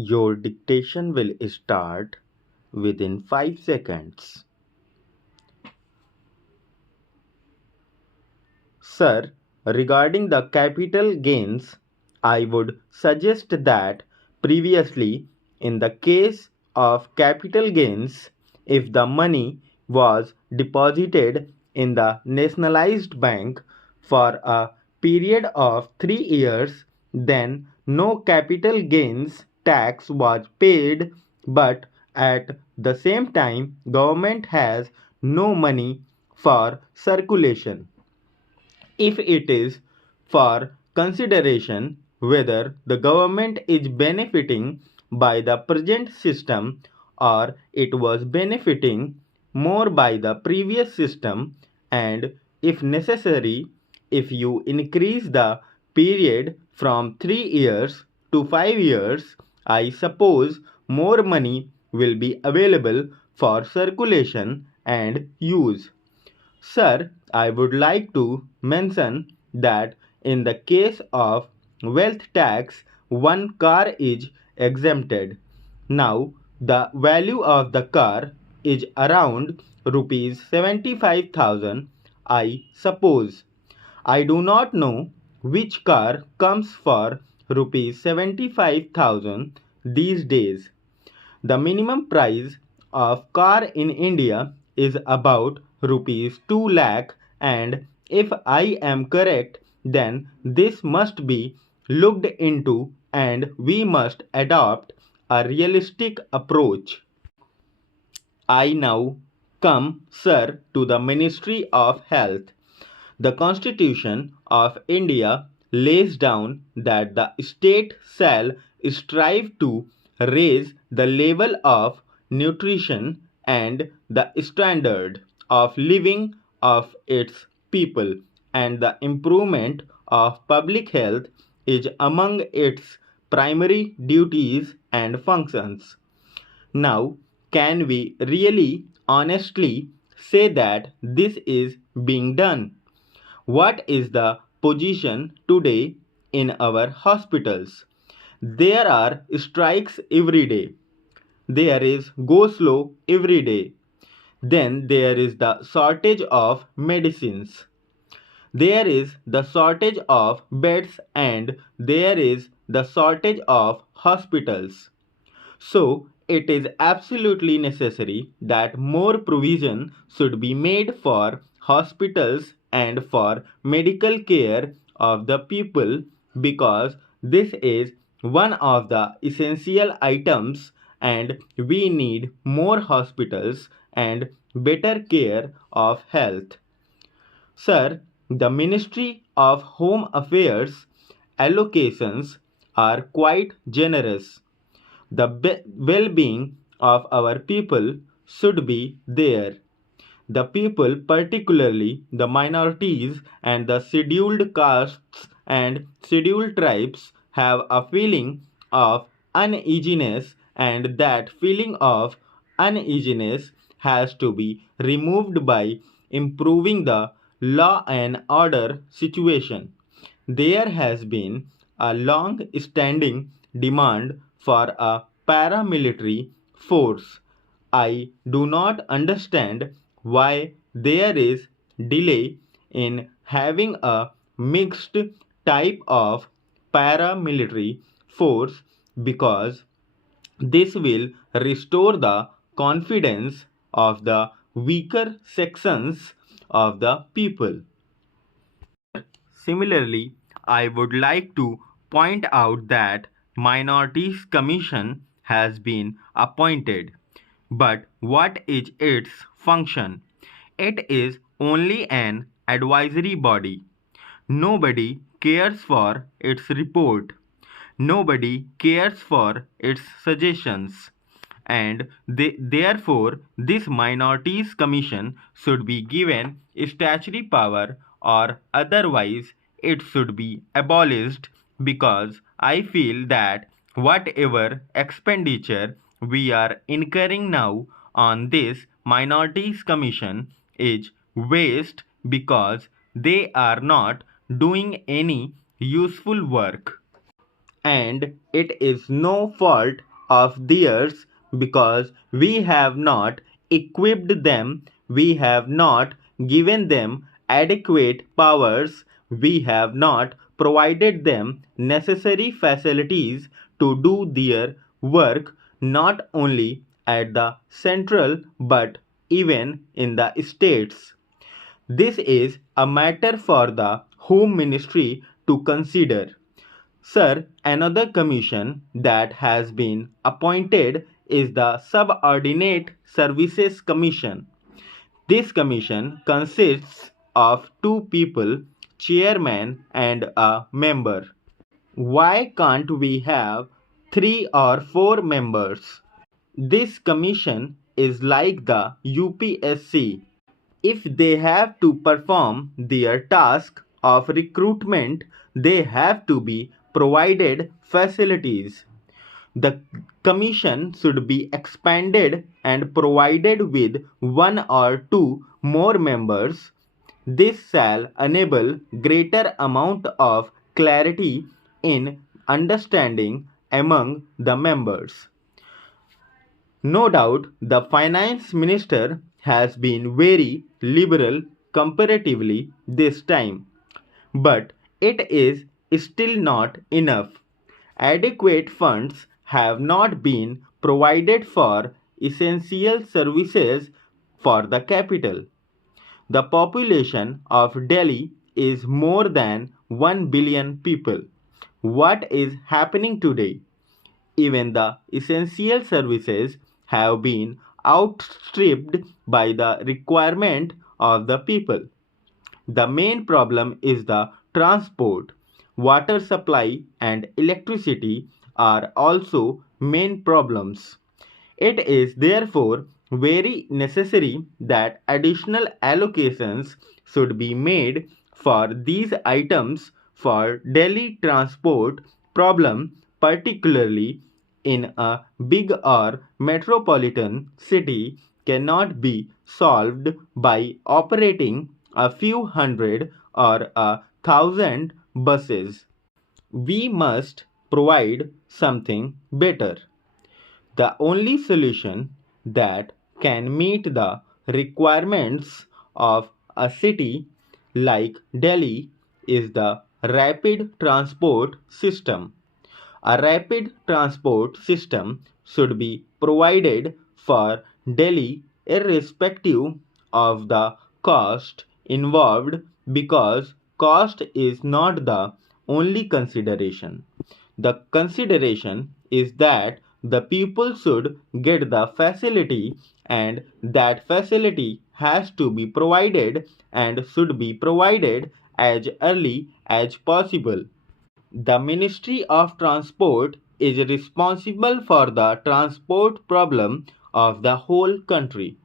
Your dictation will start within 5 seconds. Sir, regarding the capital gains, I would suggest that previously, in the case of capital gains, if the money was deposited in the nationalized bank for a period of 3 years, then no capital gains tax was paid, but at the same time government has no money for circulation. If it is for consideration whether the government is benefiting by the present system or it was benefiting more by the previous system, and if necessary, if you increase the period from 3 years to 5 years, I suppose more money will be available for circulation and use. Sir, I would like to mention that in the case of wealth tax, one car is exempted. Now, the value of the car is around rupees 75,000, I suppose. I do not know which car comes for rupees 75,000 these days. The minimum price of car in India is about rupees 2 lakh, and if I am correct, then this must be looked into and we must adopt a realistic approach. I now come, sir, to the Ministry of Health. The Constitution of India lays down that the state shall strive to raise the level of nutrition and the standard of living of its people, and the improvement of public health is among its primary duties and functions. Now, can we really honestly say that this is being done? What is the position today in our hospitals? There are strikes every day. There is go slow every day. Then there is the shortage of medicines. There is the shortage of beds, and there is the shortage of hospitals. So, it is absolutely necessary that more provision should be made for hospitals and for medical care of the people, because this is one of the essential items and we need more hospitals and better care of health. Sir, the Ministry of Home Affairs allocations are quite generous. The well-being of our people should be there. The people, particularly the minorities and the scheduled castes and scheduled tribes, have a feeling of uneasiness, and that feeling of uneasiness has to be removed by improving the law and order situation. There has been a long standing demand for a paramilitary force. I do not understand why there is delay in having a mixed type of paramilitary force, because this will restore the confidence of the weaker sections of the people. Similarly, I would like to point out that Minorities Commission has been appointed. But what is its function? It is only an advisory body. Nobody cares for its report. Nobody cares for its suggestions. And therefore, this Minorities Commission should be given statutory power, or otherwise it should be abolished, because I feel that whatever expenditure we are incurring now on this Minorities Commission is waste, because they are not doing any useful work. And it is no fault of theirs because we have not equipped them, we have not given them adequate powers, we have not provided them necessary facilities to do their work not only at the central but even in the states. This is a matter for the Home Ministry to consider. Sir, another commission that has been appointed is the Subordinate Services Commission. This commission consists of two people, chairman and a member. Why can't we have 3 or 4 members? This commission is like the UPSC. If they have to perform their task of recruitment, they have to be provided facilities. The commission should be expanded and provided with 1 or 2 more members. This shall enable greater amount of clarity in understanding among the members. No doubt the finance minister has been very liberal comparatively this time, but it is still not enough. Adequate funds have not been provided for essential services for the capital. The population of Delhi is more than 1 billion people. What is happening today? Even the essential services have been outstripped by the requirement of the people. The main problem is the transport. Water supply and electricity are also main problems. It is therefore very necessary that additional allocations should be made for these items for Delhi transport problem, particularly in a big or metropolitan city, cannot be solved by operating a few hundred or 1,000 buses. We must provide something better. The only solution that can meet the requirements of a city like Delhi is the rapid transport system. A rapid transport system should be provided for Delhi irrespective of the cost involved because cost is not the only consideration. The consideration is that the people should get the facility and that facility has to be provided and should be provided as early as possible. The Ministry of Transport is responsible for the transport problem of the whole country.